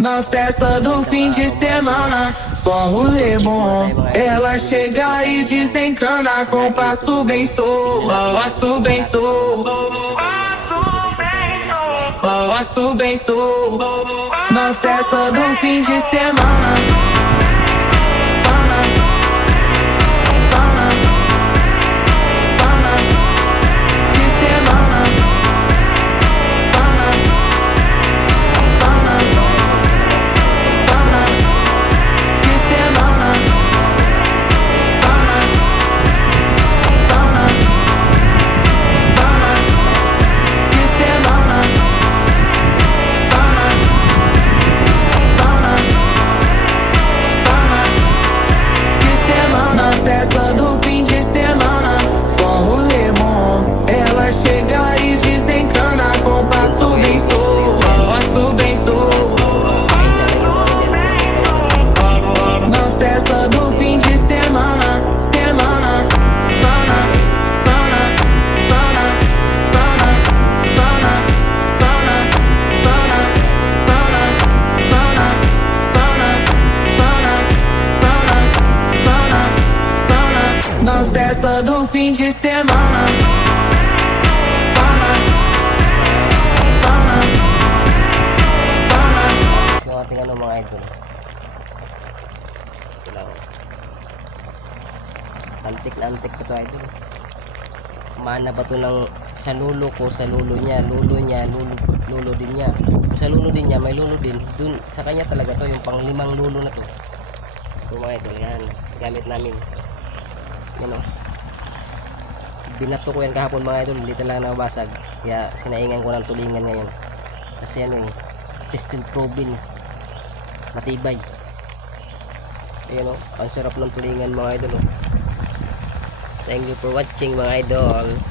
Na festa do fim de semana, só rolê bom. Ela chega e desencana com passo bem solto, passo bem solto, passo bem solto. Na festa do fim de semana. Festa do fim de semana, só rolê bom. Ela chega e desencana com passo bem solto, passo bem solto. Na festa do fim de semana, semana, pana, pana, pana, pana, pana, pana, pana, pana, pana, pana, pana, na festa do fim de semana. Yung ating mga idol. Ito lang. Antik na antik pa to, idol. Mana ba to ng sa lulo ko, sa lulo niya, lulo niya, lulo din niya. Kung sa lulo din niya, may lulo din. Dun, sa kanya talaga to, yung pang 5 lulo na to. Ito mga idol, yan. Gamit namin. Yan o. Binato ko yan kahapon mga idol, hindi talaga nabasag. Kaya sinaingan ko ng tulingan ngayon. Kasi ano eh, tested probing. Matibay. Ayan o, ang sarap ng tulingan mga idol o. Thank you for watching mga idol.